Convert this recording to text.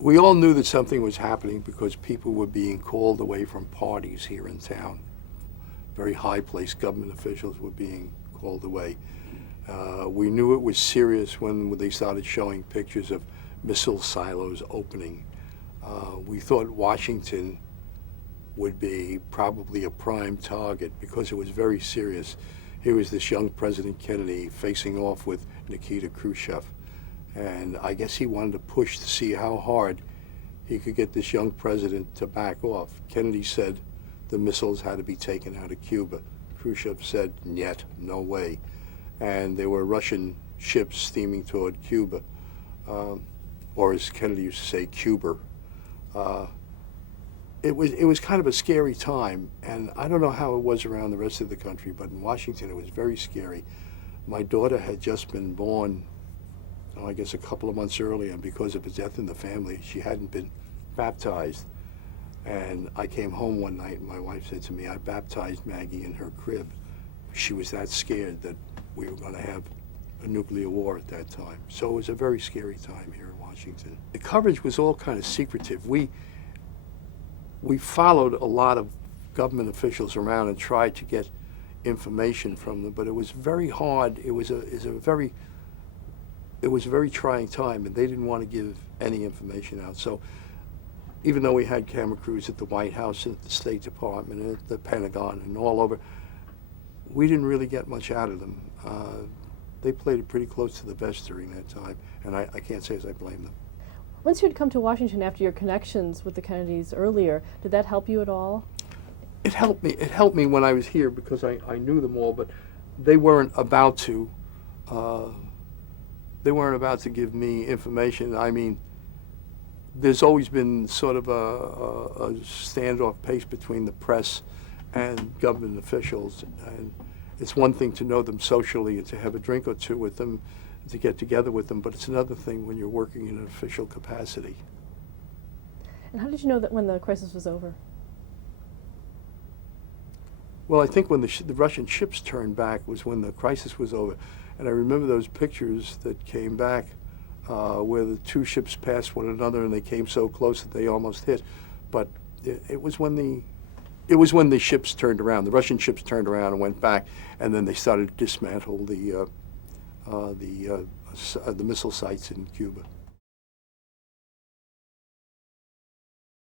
We all knew that something was happening because people were being called away from parties here in town. Very high-placed government officials were being called away. We knew it was serious when they started showing pictures of missile silos opening. We thought Washington would be probably a prime target because it was very serious. Here was this young President Kennedy facing off with Nikita Khrushchev. And I guess he wanted to push to see how hard he could get this young president to back off. Kennedy said the missiles had to be taken out of Cuba. Khrushchev said, "Niet, no way." And there were Russian ships steaming toward Cuba, or as Kennedy used to say, Cuba. It was kind of a scary time, and I don't know how it was around the rest of the country, but in Washington it was very scary. My daughter had just been born, I guess a couple of months earlier, and because of a death in the family, she hadn't been baptized. And I came home one night, and my wife said to me, "I baptized Maggie in her crib." She was that scared that we were going to have a nuclear war at that time. So it was a very scary time here in Washington. The coverage was all kind of secretive. We followed a lot of government officials around and tried to get information from them, but it was very hard. It was a very trying time, and they didn't want to give any information out. So even though we had camera crews at the White House and at the State Department and at the Pentagon and all over, we didn't really get much out of them. They played it pretty close to the vest during that time, and I can't say as I blame them. Once you had come to Washington after your connections with the Kennedys earlier, did that help you at all? It helped me. It helped me when I was here because I knew them all, but they weren't about to. They weren't about to give me information. I mean, there's always been sort of a standoff pace between the press and government officials, and it's one thing to know them socially and to have a drink or two with them, to get together with them, but it's another thing when you're working in an official capacity. And how did you know that when the crisis was over? Well, I think when the Russian ships turned back was when the crisis was over. And I remember those pictures that came back where the two ships passed one another and they came so close that they almost hit. But it was when the ships turned around. The Russian ships turned around and went back, and then they started to dismantle the missile sites in Cuba.